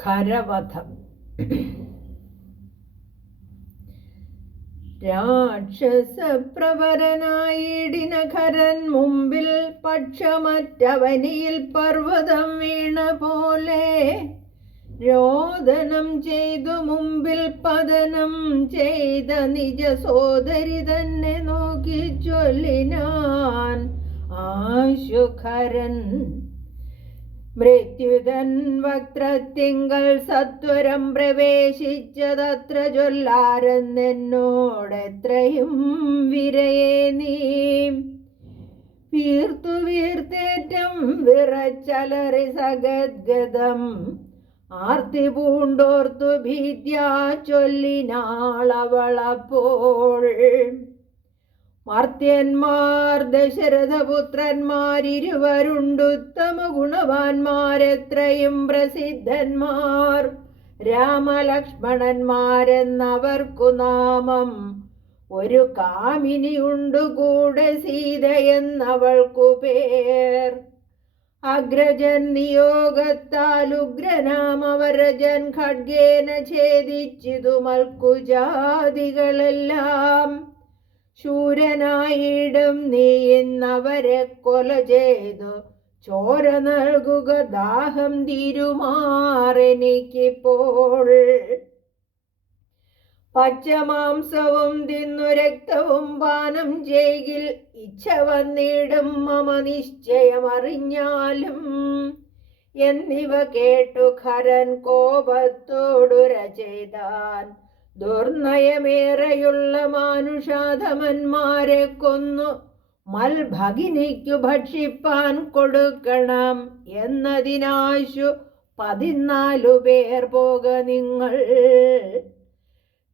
ഖരവധം. രാക്ഷസപ്രവരനായിടിന ഖരൻ മുമ്പിൽ പക്ഷമറ്റവനിയിൽ പർവ്വതം വീണ പോലെ രോദനം ചെയ്തു മുമ്പിൽ പതനം ചെയ്ത നിജ സോദരി തന്നെ നോക്കി ചൊല്ലിനാൻ ആശുഖരൻ. മൃത്യുതൻ വക്രത്തിങ്കൽ സത്വരം പ്രവേശിച്ചതത്ര ചൊല്ലാരെന്നോടെത്രയും വിരയെ നീ. വീർത്തു വീർത്തേറ്റം വിറച്ചലറി സഗദ്ഗതം ആർത്തി പൂണ്ടോർത്തു ഭീത്യാ ചൊല്ലിനാളവളപ്പോൾ. മർത്യന്മാർ ദശരഥപുത്രന്മാരിരുവരുണ്ടുത്തമ ഗുണവാന്മാരെത്രയും പ്രസിദ്ധന്മാർ രാമലക്ഷ്മണന്മാരെന്നവർക്കു നാമം. ഒരു കാമിനിയുണ്ടു കൂടെ സീതയെന്നവൾക്കു പേർ. അഗ്രജൻ നിയോഗത്താൽ ഉഗ്രനാമവരജൻ ഖഡ്ഗേന ഛേദിച്ചിതു മൽക്കുജാതികളെല്ലാം. ശൂരനായിടും നീ ഇന്നവരെ കൊല ചെയ്തു ചോര നൽകുക ദാഹം തീരുമാറെനിക്കിപ്പോൾ. പച്ചമാംസവും തിന്നു രക്തവും പാനം ചെയ്യിൽ ഇച്ഛ വന്നിടും മമ നിശ്ചയമറിഞ്ഞാലും. എന്നിവ കേട്ടു ഖരൻ കോപത്തോടുര ചെയ്താൻ. ദുർനയമേറെയുള്ള മാനുഷാധമന്മാരെ കൊന്നു മൽഭഗിനിക്കു ഭക്ഷിപ്പാൻ കൊടുക്കണം എന്നതിനാശു 14 പേർ പോക നിങ്ങൾ.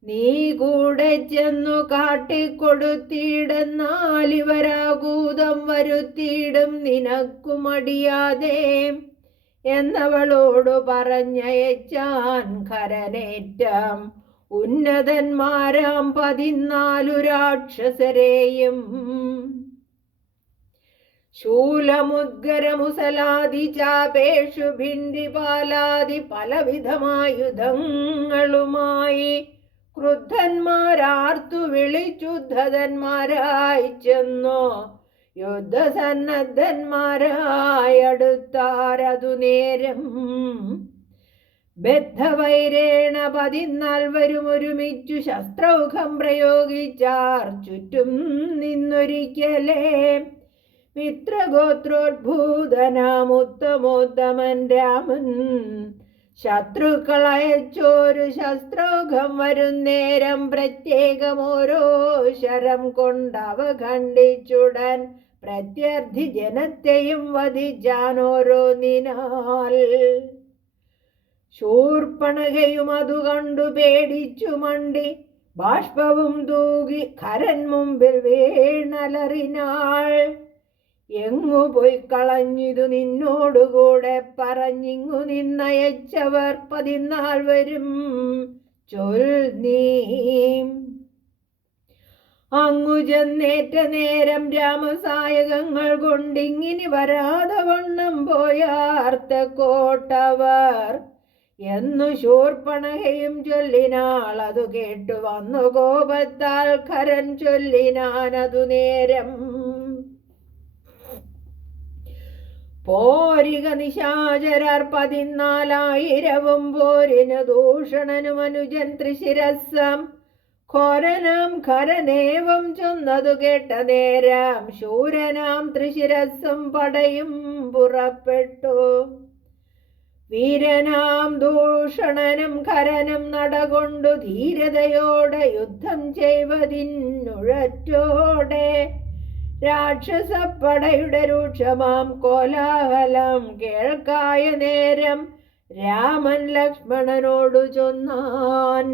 നീ കൂടെ ചെന്നു കാട്ടിക്കൊടുത്തിടുന്നാൽ ഇവരാകൂതം വരുത്തിയിടും നിനക്കു മടിയാതെ എന്നവളോടു പറഞ്ഞയച്ചാൻ ഖരനേറ്റം ഉന്നതന്മാരാം 14 രാക്ഷസരെയും. ശൂലമുദ്ഗരമുസലാദി ചാപേഷു ഭിണ്ടിപാലാദി പലവിധമായുധങ്ങളുമായി ക്രുദ്ധന്മാരാർത്തു വിളിച്ചുദ്ധതന്മാരായി ചെന്നു യുദ്ധസന്നദ്ധന്മാരായി അടുത്താരതു നേരം. ബദ്ധവൈരേണ 14 ഒരുമിച്ചു ശസ്ത്രൗഘം പ്രയോഗിച്ചാർ ചുറ്റും നിന്നൊരിക്കലേ. മിത്രഗോത്രോദ്ഭൂതനാമുത്തമോത്തമൻ രാമൻ ശത്രുക്കളയച്ചോരു ശസ്ത്രൗഘം വരുന്നേരം പ്രത്യേകമോരോ ശരം കൊണ്ടവ ഖണ്ഡിച്ചുടൻ പ്രത്യർത്ഥി ജനത്തെയും വധിച്ചാനോരോന്നിനാൽ. ശൂർപ്പണഖയും അതു കണ്ടു പേടിച്ചു മണ്ടി ബാഷ്പവും തൂകി ഖരൻ മുമ്പിൽ വീണലറിനാൾ. എങ്ങു പോയി കളഞ്ഞിതു നിന്നോടുകൂടെ പറഞ്ഞിങ്ങു നിന്നയച്ചവർ 14 ചൊൽ നീ. അങ്ങു ചെന്നേറ്റ നേരം രാമസായകങ്ങൾ കൊണ്ടിങ്ങിനി വരാതെ വണ്ണം പോയാർത്ത കോട്ടവർ എന്നു ശൂർപ്പണഖയും ചൊല്ലിനാൾ. അതു കേട്ടു വന്നു കോപത്താൽ ഖരൻ ചൊല്ലിനാനതു നേരം. പോരിക നിശാചരർ 14,000 പോരിന് ദൂഷണനും അനുജൻ ത്രിശിരസ്സം. ഘോരനാം ഖരനേവം ചൊന്നതു കേട്ട നേരം ശൂരനാം ത്രിശിരസ്സും പടയും പുറപ്പെട്ടു. വീരനാം ദൂഷണനും ഖരനും നടകൊണ്ടു ധീരതയോടെ യുദ്ധം ചെയ്വതിന്നുഴറ്റോടെ. രാക്ഷസപ്പടയുടെ രൂക്ഷമാം കോലാഹലം കേൾക്കായ നേരം രാമൻ ലക്ഷ്മണനോടു ചൊന്നാൻ.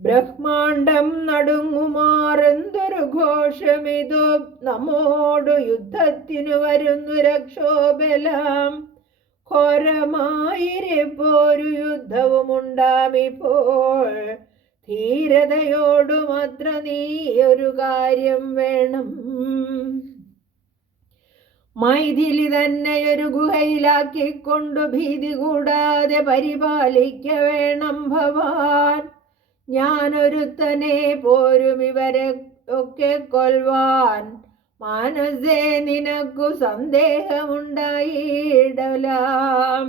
ബ്രഹ്മാണ്ടം നടുങ്ങുമാറെന്തൊരു ഘോഷമിതു, നമ്മോടു യുദ്ധത്തിനു വരുന്നു രക്ഷോബലം. ഘോരമായിരിപ്പോരു യുദ്ധവുമുണ്ടാമിപ്പോൾ. ധീരതയോടുമത്ര നീ ഒരു കാര്യം വേണം. മൈഥിലി തന്നെയൊരു ഗുഹയിലാക്കിക്കൊണ്ടു ഭീതി കൂടാതെ പരിപാലിക്ക വേണം ഭവാൻ. ഞാനൊരുത്തനെ പോരും ഇവരെ ഒക്കെ കൊൽവാൻ. മാനസേ നിനക്കു സന്ദേഹമുണ്ടായിടലാം.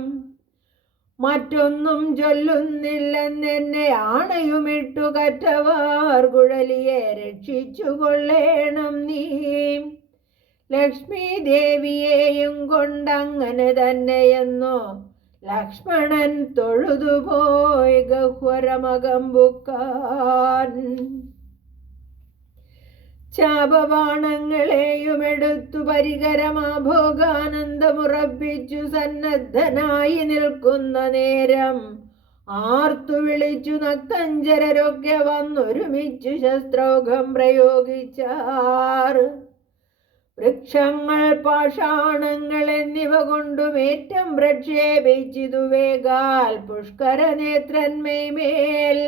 മറ്റൊന്നും ചൊല്ലുന്നില്ലെന്നെന്നെ ആണയുമിട്ടു കറ്റവാർ കുഴലിയെ രക്ഷിച്ചു കൊള്ളേണം നീ. ലക്ഷ്മി ദേവിയെയും കൊണ്ടങ്ങനെ തന്നെയെന്നോ ലക്ഷ്മണൻ തൊഴുതുപോയി ഗഹ്വരമകമ്പുക്കാൻ. ശാപബാണങ്ങളെയും എടുത്തു പരികരമാഭോഗാനന്ദമുറപ്പിച്ചു സന്നദ്ധനായി നിൽക്കുന്ന നേരം ആർത്തു വിളിച്ചു നക്തഞ്ചരരൊക്കെ വന്നൊരുമിച്ചു ശസ്ത്രൗഘം പ്രയോഗിച്ചാർ. വൃക്ഷങ്ങൾ പാഷാണങ്ങൾ എന്നിവ കൊണ്ടുമേറ്റം പ്രക്ഷേപിച്ചിതു വേഗാൽ പുഷ്കരനേത്രന്മേൽ.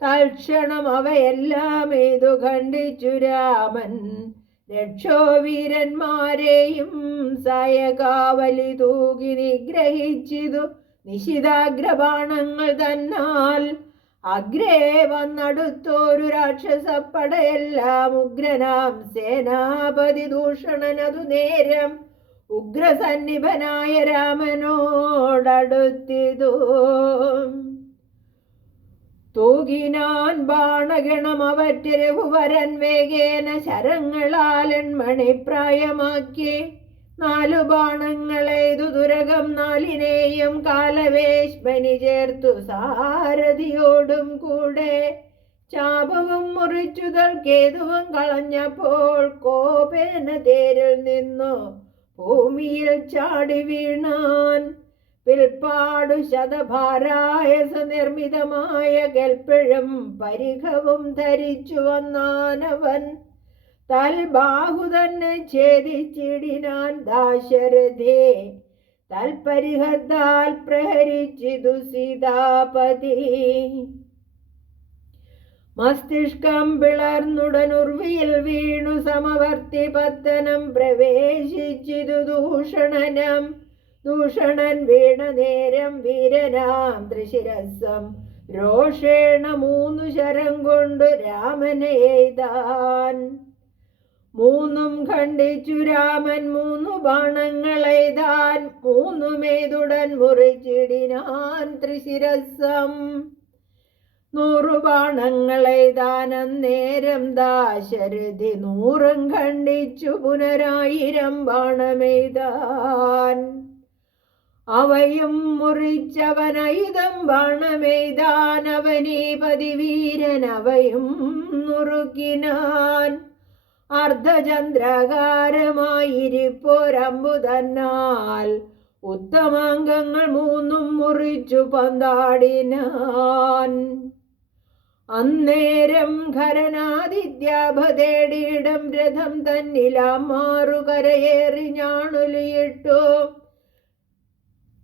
തൽക്ഷണം അവയെല്ലാം ഏതു ഖണ്ഡിച്ചു രാമൻ രക്ഷോവീരന്മാരെയും സായകാവലി തൂകി നിഗ്രഹിച്ചിതു നിശിതാഗ്രബാണങ്ങൾ തന്നാൽ. അഗ്രേ വന്നടുത്തോരു രാക്ഷസപ്പടയെല്ലാം ഉഗ്രനാം സേനാപതി ദൂഷണനതു നേരം ഉഗ്രസന്നിഭനായ രാമനോടടുത്തിതു. തൂകിനാൻ ബാണഗണം അവറ്റ് രഘുവരൻ വേഗേന ശരങ്ങളാലൻ മണിപ്രായമാക്കി. 4 ബാണങ്ങളെയ്തു തുരകം 4നെയും കാലവേശ്മനി ചേർത്തു സാരഥിയോടും കൂടെ. ചാപവും മുറിച്ചുതൽ കേതുവും കളഞ്ഞപ്പോൾ കോപേന തേരിൽ നിന്നു ഭൂമിയിൽ ചാടി വീണാൻ. പിൽപ്പാടു ശതഭാരായസ നിർമ്മിതമായ കൽപ്പഴും പരിഘവും ധരിച്ചു വന്നാനവൻ. തൽബാഹു തന്നെ ഛേദിച്ചിടിനാൻ ദാശരഥേ. തൽപരിഹത്താൽ പ്രഹരിച്ചിതു സീതാപതി. മസ്തിഷ്കം പിളർന്നുടനുർവിയിൽ വീണു സമവർത്തി പത്തനം പ്രവേശിച്ചിതു ദൂഷണനം. ദൂഷണൻ വീണ നേരം വീരനാം ത്രിശിരസം രോഷേണ 3 ശരം കൊണ്ടു രാമനെ എയ്താൻ. 3ഉം ഖണ്ഡിച്ചു രാമൻ 3 ബാണങ്ങളെയ്താൻ. 3മേതുടൻ മുറിച്ചിടിനാൻ ത്രിശിരസം. 100 ബാണങ്ങളെയ്താൻ അന്നേരം ദാശരഥി 100ഉം ഖണ്ഡിച്ചു പുനരായിരം ബാണമെയ്താൻ. അവയും മുറിച്ചവനയുധം ബാണമെയ്താൻ. അവനീപതി വീരൻ അവയും നുറുക്കിനാൻ. അർദ്ധചന്ദ്രാകാരമായിരിപ്പോരമ്പു തന്നാൽ ഉത്തമാംഗങ്ങൾ 3ഉം മുറിച്ചു പന്താടിനാൻ. അന്നേരം ഖരനാദിത്യാഭതേടിയിടം രഥം തന്നിലാം മാറുകരയേറി ഞാണുലിയിട്ടു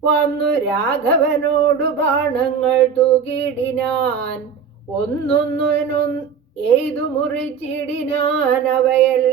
വന്നു രാഘവനോടു ബാണങ്ങൾ തൂകിടിനാൻ. ഒന്നൊന്നിനും എയ്തു മുറിച്ചിടിനാൻ അവയെല്ലാം.